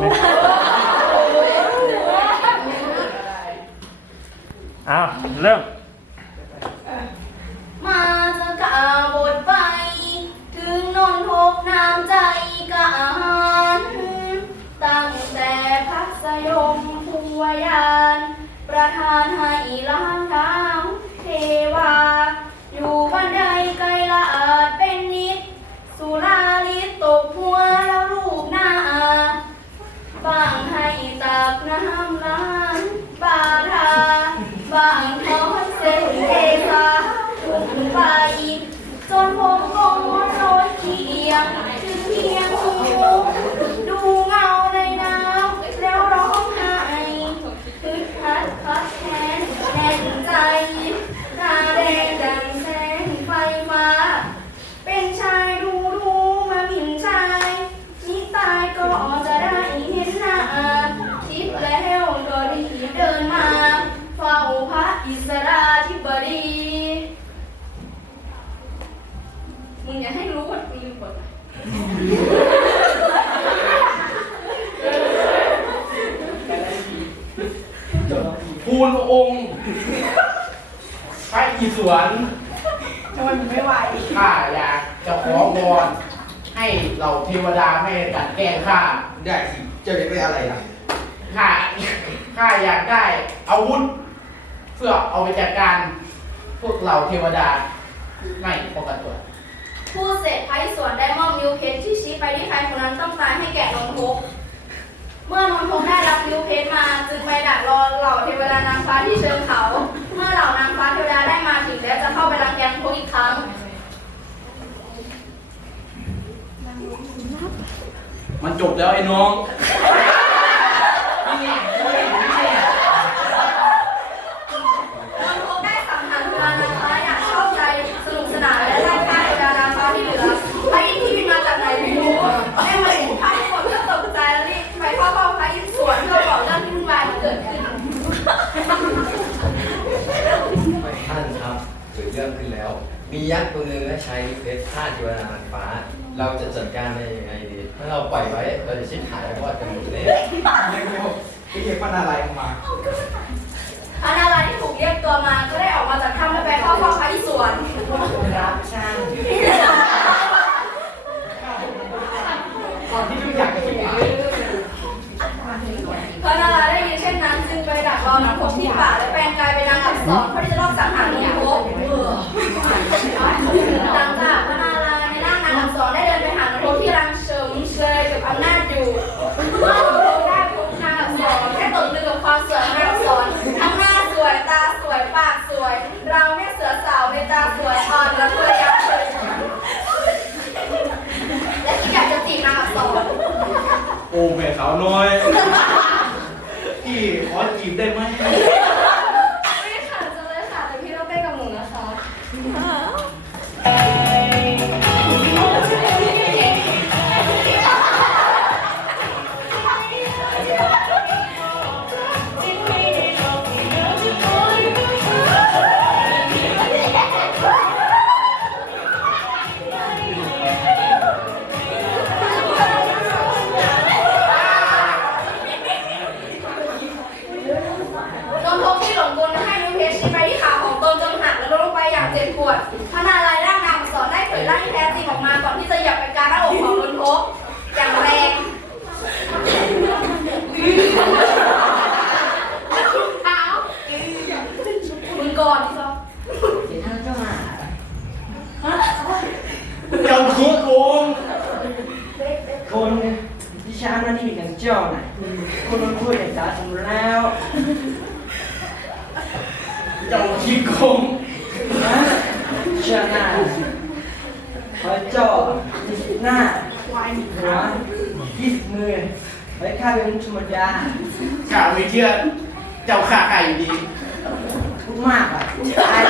เนี่ยอ้าวเริ่มมาจะกล่าบทไป ถึงนนทกน้ำใจกะอาหารตั้งแต่พักสยมภูวยาน ประธานให้ลา ทูลองค์พระอิศวรทำไมมันไม่ไหวข้าอยากจะขอวอนให้เหล่าเทวดาไม่กลันแกล้งข้าได้สิเจ้าจะได้อะไรล่ะข้าข้าอยากได้อาวุธ เพื่อเอาไปจัดการพวกเหล่าเทวดาไม่ป้องกันตัว ผู้เสร็จไพศวรได้มอบนิ้วเพชรที่ชี้ไปที่ใครคนนั้นต้องตายให้แก่นนทก เมื่อนนทกได้ ริ้วเพชรมาจึงไปดักรอเหล่าเทวดานางฟ้าที่เชิงเขา เมื่อเหล่านางฟ้าเทวดาได้มาถึงแล้วจะเข้าไปรังแกพวกอีกครั้ง มันจบแล้วไอ้น้องนี่ไง นนทกได้สังหารเทวดานางฟ้าอย่างชอบใจสนุกสนานและไล่ฆ่าเทวดานางฟ้าที่เหลือพระอินทร์ที่บินมาจากไหนไม่รู้ได้มาเห็นภาพทั้งหมดก็ตกใจแล้วรีบไปเข้าเฝ้าพระอินทร์สวนเพื่อบอกเรื่องที่วุ่นวายที่เกิดขึ้น ท่านครับเกิดเรื่องขึ้นแล้ว มียักษ์ตัวหนึ่งและใช้เพชรฆ่าเทวดานางฟ้า เราจะจัดการได้ยังไงดีถ้าเราปล่อยไว้เราจะชิบหายเพราะว่าจะหมดเลยไม่เก็บพันอะไรออกมาพระนารายณ์ที่ถูกเรียกตัวมาก็ได้ออกมาจากถ้ำและไปเข้าเฝ้าพระอิศวรรับช่าง ก่อนที่ทุกอย่างจะเป็นอย่างนี้ พระนารายณ์ได้ยินเช่นนั้น จึงไปดักรอนางพบที่ป่าและแปลงกายเป็นนางอักษรเพื่อที่จะรอบสังหารนางพบหลังจากพระนารายณ์ในร่างนางอักษรได้เดินไปหานางพบที่รังเฉิมเชยกับอำนาจอยู่เมื่อนางพบได้พบนางอักษรแค่ตกตะลึงกับความสวยของนางอักษรทั้งหน้าสวยตาสวยปากสวย เราแม่เสือสาวในตาสวยอ่อนและตัวยาวเฉยและคิดอยากจะจีบนางอักษร โอ้แม่สาวน้อย คนที่ช้างนั่นนี่อย่างเจ้าน่ะคนมันพูดอย่างสาสมแล้วเจ้าขี้โกงนะเชื่อหน้าขอเจ้ายี่สิบหน้าหัวยี่สิบมือไว้ข้าเป็นธรรมดาข้าไม่เชื่อเจ้าข้าข้าอยู่ดีพูดมากอะตาย